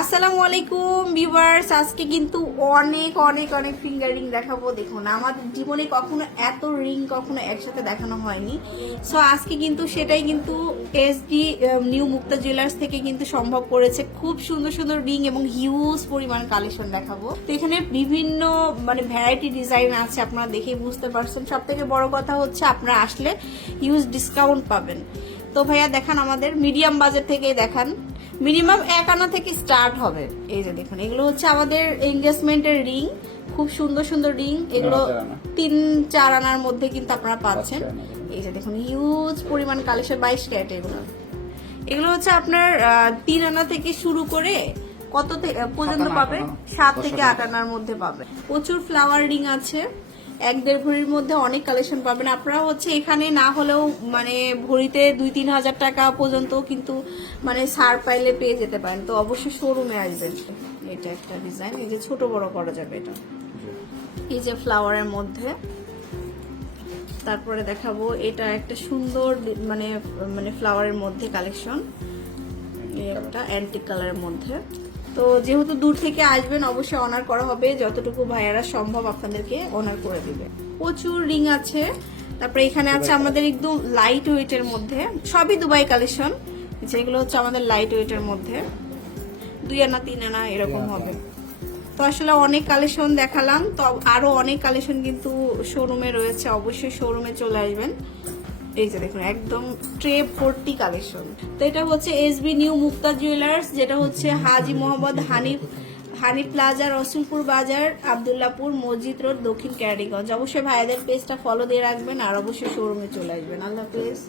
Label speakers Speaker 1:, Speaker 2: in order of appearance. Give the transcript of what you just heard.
Speaker 1: আসসালামু আলাইকুম, ভিউয়ার্স। আজকে কিন্তু অনেক অনেক অনেক ফিঙ্গার রিং দেখাবো। দেখুন আমাদের জীবনে কখনো এত রিং কখনো একসাথে দেখানো হয়নি। সো আজকে কিন্তু সেটাই কিন্তু এসডি নিউ মুক্তা জুয়েলার্স থেকে কিন্তু সম্ভব করেছে খুব সুন্দর সুন্দর রিং এবং হিউজ পরিমাণ কালেকশন দেখাবো। তো এখানে বিভিন্ন মানে ভ্যারাইটি ডিজাইন আছে, আপনারা দেখেই বুঝতে পারছেন। সব থেকে বড় কথা হচ্ছে, আপনারা আসলে হিউজ ডিসকাউন্ট পাবেন। তো ভাইয়া, দেখান আমাদের মিডিয়াম বাজেট থেকেই দেখান। মিনিমাম এক আনা থেকে স্টার্ট হবে। এই যে দেখুন এগুলো হচ্ছে আমাদের এঙ্গেজমেন্টের রিং খুব সুন্দর সুন্দর রিং এগুলো তিন চার আনার মধ্যে কিন্তু আপনারা পাচ্ছেন। এই যে। দেখুন হিউজ পরিমাণ কালেকশন বাইশ ক্যারেট এগুলো। এগুলো হচ্ছে আপনার তিন আনা থেকে শুরু করে কত পর্যন্ত পাবে? সাত থেকে আট আনার মধ্যে পাবে। প্রচুর ফ্লাওয়ার রিং আছে। এক দেড় ভরির মধ্যে অনেক কালেকশন পাবেন। আপনারা হচ্ছে এখানে না হলেও মানে ভরিতে দুই তিন হাজার টাকা পর্যন্ত কিন্তু মানে ছাড় পাইলে পেয়ে যেতে পারেন। তো অবশ্যই শোরুমে আসবেন। এটা একটা ডিজাইন এই যে ছোট বড় করা যাবে এটা। এই যে ফ্লাওয়ারের মধ্যে। তারপরে দেখাবো, এটা একটা সুন্দর মানে মানে ফ্লাওয়ারের মধ্যে কালেকশন একটা অ্যান্টিক কালারের মধ্যে। তো যেহেতু দূর থেকে আসবেন অবশ্যই অনার করা হবে। যতটুকু ভাইয়ারা সম্ভব আপনাদেরকে অনার করে দিবে। প্রচুর রিং আছে। তারপরে এখানে আছে আমাদের একদম লাইট ওয়েটের মধ্যে। সবই দুবাই কালেকশন যেগুলো হচ্ছে আমাদের লাইট ওয়েটের মধ্যে। দুই আনা তিন আনা এরকম হবে। তো আসলে অনেক কালেকশন দেখালাম। তো আরও অনেক কালেকশন কিন্তু শোরুমে রয়েছে। অবশ্যই শোরুমে চলে আসবেন। এই যে দেখুন, একদম ট্রে ভর্তি কালেকশন তো এটা হচ্ছে এসবি নিউ মুক্তা জুয়েলার্স যেটা হচ্ছে হাজি মোহাম্মদ হানিফ হানি প্লাজা, রসুলপুর বাজার, আবদুল্লাপুর মসজিদ রোড, দক্ষিণ ক্যারিগঞ্জ অবশ্যই ভাইয়াদের পেজটা ফলো দিয়ে রাখবেন, আর অবশ্যই শোরুমে চলে আসবেন। আল্লাহ হাফেজ।